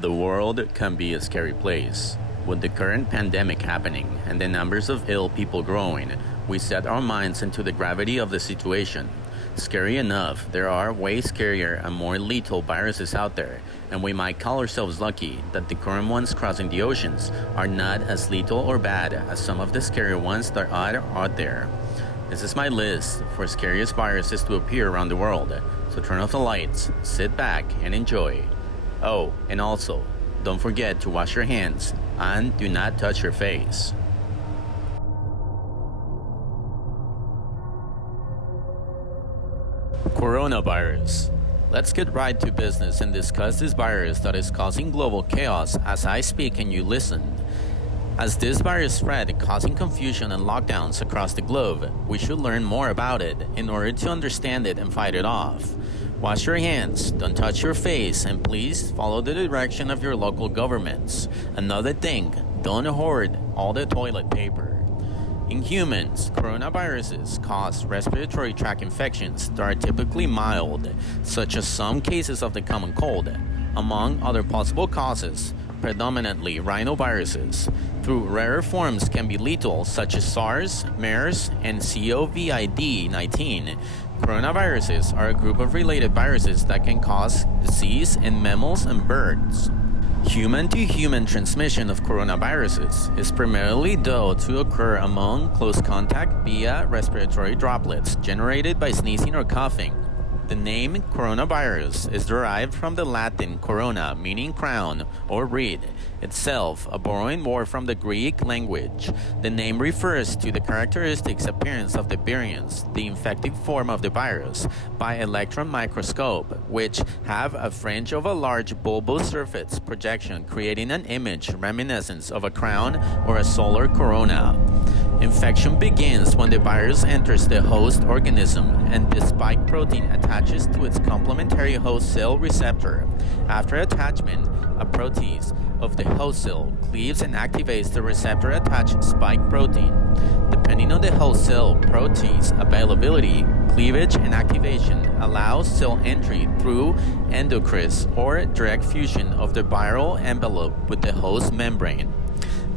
The world can be a scary place. With the current pandemic happening and the numbers of ill people growing, we set our minds into the gravity of the situation. Scary enough, there are way scarier and more lethal viruses out there, and we might call ourselves lucky that the current ones crossing the oceans are not as lethal or bad as some of the scarier ones that are out there. This is my list for scariest viruses to appear around the world, so turn off the lights, sit back, and enjoy. Oh, and also, don't forget to wash your hands and do not touch your face. Coronavirus. Let's get right to business and discuss this virus that is causing global chaos as I speak and you listen. As this virus spread, causing confusion and lockdowns across the globe, we should learn more about it in order to understand it and fight it off. Wash your hands, don't touch your face, and please follow the direction of your local governments. Another thing, don't hoard all the toilet paper. In humans, coronaviruses cause respiratory tract infections that are typically mild, such as some cases of the common cold, among other possible causes, predominantly rhinoviruses. Through rarer forms can be lethal, such as SARS, MERS, and COVID-19. Coronaviruses are a group of related viruses that can cause disease in mammals and birds. Human-to-human transmission of coronaviruses is primarily thought to occur among close contact via respiratory droplets generated by sneezing or coughing. The name coronavirus is derived from the Latin corona, meaning crown or reed, itself a borrowing word from the Greek language. The name refers to the characteristic appearance of the virions, the infective form of the virus, by electron microscope, which have a fringe of a large bulbous surface projection creating an image reminiscent of a crown or a solar corona. Infection begins when the virus enters the host organism and the spike protein attaches to its complementary host cell receptor. After attachment, a protease of the host cell cleaves and activates the receptor-attached spike protein. Depending on the host cell protease availability, cleavage and activation allows cell entry through endocryst or direct fusion of the viral envelope with the host membrane.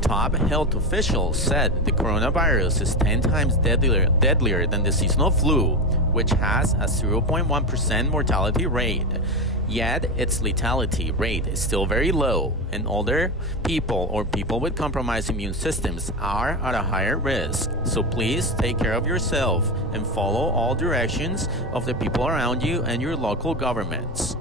Top health officials said the coronavirus is 10 times deadlier than the seasonal flu, which has a 0.1% mortality rate. Yet, its lethality rate is still very low, and older people or people with compromised immune systems are at a higher risk. So please take care of yourself and follow all directions of the people around you and your local governments.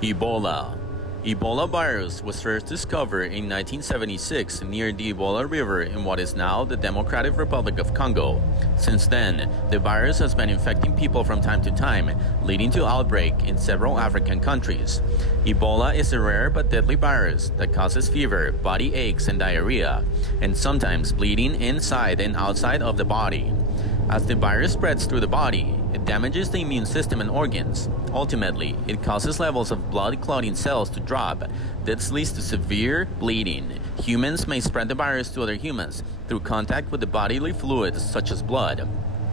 Ebola. Ebola virus was first discovered in 1976 near the Ebola River in what is now the Democratic Republic of Congo. Since then, the virus has been infecting people from time to time, leading to outbreak in several African countries. Ebola is a rare but deadly virus that causes fever, body aches and diarrhea, and sometimes bleeding inside and outside of the body. As the virus spreads through the body, it damages the immune system and organs. Ultimately, it causes levels of blood clotting cells to drop. This leads to severe bleeding. Humans may spread the virus to other humans through contact with the bodily fluids such as blood.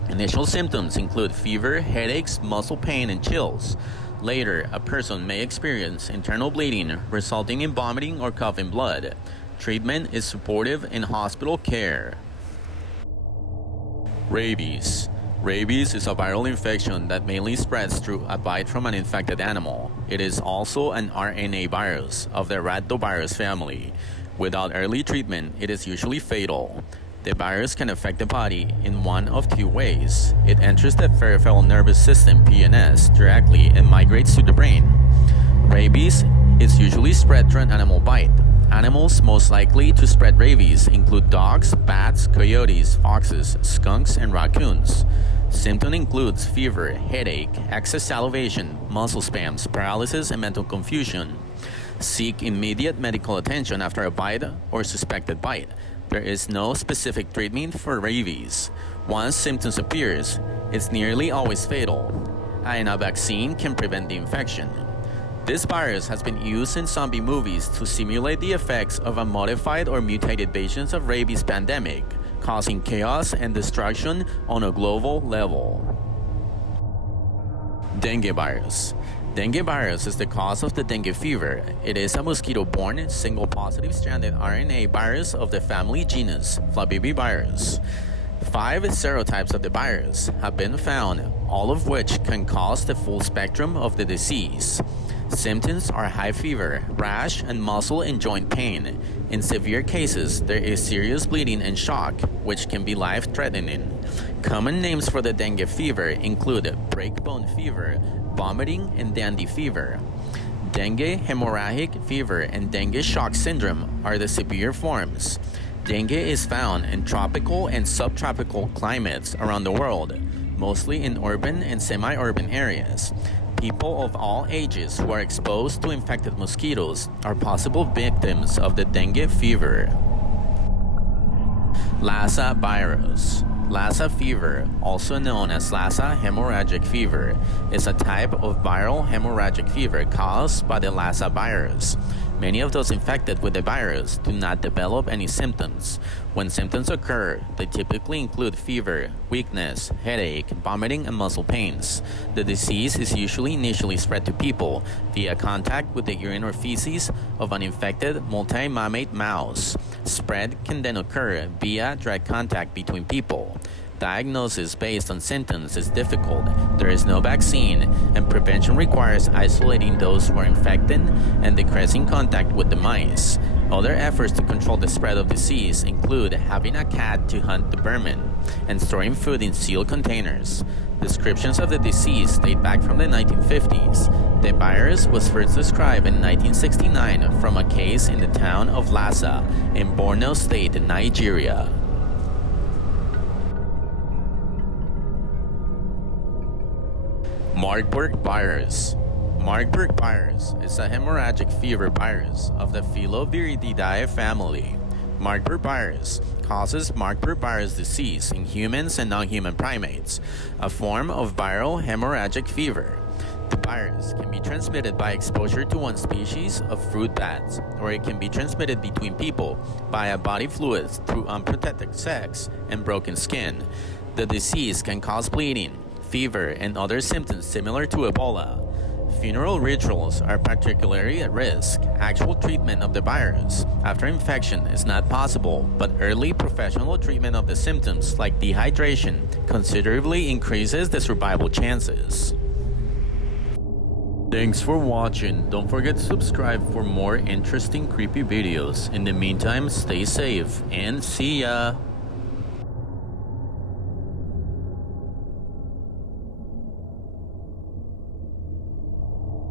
Initial symptoms include fever, headaches, muscle pain, and chills. Later, a person may experience internal bleeding, resulting in vomiting or coughing blood. Treatment is supportive in hospital care. Rabies. Rabies is a viral infection that mainly spreads through a bite from an infected animal. It is also an RNA virus of the rhabdovirus family. Without early treatment, it is usually fatal. The virus can affect the body in one of two ways. It enters the peripheral nervous system (PNS) directly and migrates to the brain. Rabies is usually spread through an animal bite. Animals most likely to spread rabies include dogs, bats, coyotes, foxes, skunks, and raccoons. Symptom includes fever, headache, excess salivation, muscle spasms, paralysis, and mental confusion. Seek immediate medical attention after a bite or suspected bite. There is no specific treatment for rabies. Once symptoms appears, it's nearly always fatal, and a vaccine can prevent the infection. This virus has been used in zombie movies to simulate the effects of a modified or mutated version of rabies pandemic, causing chaos and destruction on a global level. Dengue virus. Dengue virus is the cause of the dengue fever. It is a mosquito-borne, single-positive stranded RNA virus of the family genus Flavivirus. 5 serotypes of the virus have been found, all of which can cause the full spectrum of the disease. Symptoms are high fever, rash, and muscle and joint pain. In severe cases, there is serious bleeding and shock, which can be life-threatening. Common names for the dengue fever include breakbone fever, vomiting, and dandy fever. Dengue hemorrhagic fever and dengue shock syndrome are the severe forms. Dengue is found in tropical and subtropical climates around the world, mostly in urban and semi-urban areas. People of all ages who are exposed to infected mosquitoes are possible victims of the dengue fever. Lassa virus. Lassa fever, also known as Lassa hemorrhagic fever, is a type of viral hemorrhagic fever caused by the Lassa virus. Many of those infected with the virus do not develop any symptoms. When symptoms occur, they typically include fever, weakness, headache, vomiting, and muscle pains. The disease is usually initially spread to people via contact with the urine or feces of an infected multi-mammate mouse. Spread can then occur via direct contact between people. Diagnosis based on symptoms is difficult. There is no vaccine, and prevention requires isolating those who are infected and decreasing contact with the mice. Other efforts to control the spread of disease include having a cat to hunt the vermin and storing food in sealed containers. Descriptions of the disease date back from the 1950s. The virus was first described in 1969 from a case in the town of Lassa in Borno State, Nigeria. Marburg virus. Marburg virus is a hemorrhagic fever virus of the Filoviridae family. Marburg virus causes Marburg virus disease in humans and non-human primates, a form of viral hemorrhagic fever. The virus can be transmitted by exposure to one species of fruit bats, or it can be transmitted between people via body fluids through unprotected sex and broken skin. The disease can cause bleeding, fever, and other symptoms similar to Ebola. Funeral rituals are particularly at risk. Actual treatment of the virus after infection is not possible, but early professional treatment of the symptoms like dehydration considerably increases the survival chances. Thanks for watching. Don't forget to subscribe for more interesting creepy videos. In the meantime, stay safe and see ya!